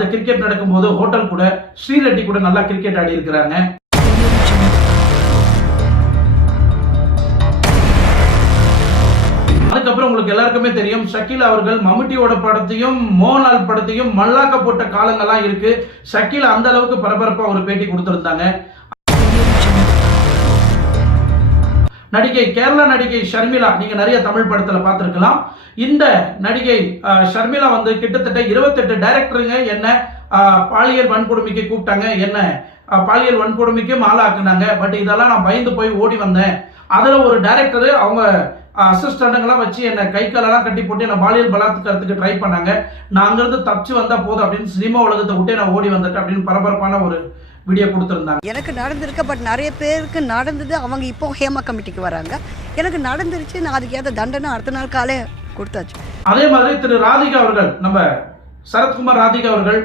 அந்த கிரிக்கெட் நடக்கும்போது ஹோட்டல் கூட ஸ்ரீரெட்டி கூட நல்லா கிரிக்கெட் ஆடி இருக்கிறாங்க. அதுக்கப்புறம் உங்களுக்கு எல்லாருக்குமே தெரியும், ஷக்கீல் அவர்கள் மம்முட்டியோட படத்தையும் மோகன்லால் படத்தையும் மல்லாக்க போட்ட காலங்கள்லாம் இருக்கு. ஷக்கீல் அந்த அளவுக்கு பரபரப்பா ஒரு பேட்டி கொடுத்திருந்தாங்க. நடிகை கேரளா நடிகை ஷர்மிளா, நீங்க நிறைய தமிழ் படத்துல பார்த்திருக்கலாம். இந்த நடிகை ஷர்மிளா வந்து கிட்டத்தட்ட 28 டைரக்டருங்க என்ன பாலியல் வன்கொடுமைக்கு கூப்பிட்டாங்க, என்ன பாலியல் வன்கொடுமைக்கும் ஆளாக்குனாங்க. பட் இதெல்லாம் நான் பயந்து போய் ஓடி வந்தேன். அதுல ஒரு டைரக்டர் அவங்க அசிஸ்டன்ட்ங்களாம் வச்சு என்ன கை காலெல்லாம் கட்டி போட்டு என்ன பாலியல் பலாத்காரத்துக்கு ட்ரை பண்ணாங்க. நான் அங்கிருந்து தப்பிச்சு வந்தா போதும் அப்படின்னு சினிமா உலகத்தை விட்டு நான் ஓடி வந்துட்டேன் அப்படின்னு பரபரப்பான ஒரு வீடியோ கொடுத்திருந்தாங்க. எனக்கு நடந்திருக்கு, பட் நிறைய பேருக்கு நடந்தது. அவங்க இப்போ ஹேமா கமிட்டிக்கு வராங்க. எனக்கு நடந்துருச்சு, நான் அதுக்கு ஏற்ற தண்டனை அடுத்த நாள் காலே கொடுத்தாச்சு. அதே மாதிரி திரு ராதிகா அவர்கள், நம்ம சரத்குமார் ராதிகா அவர்கள்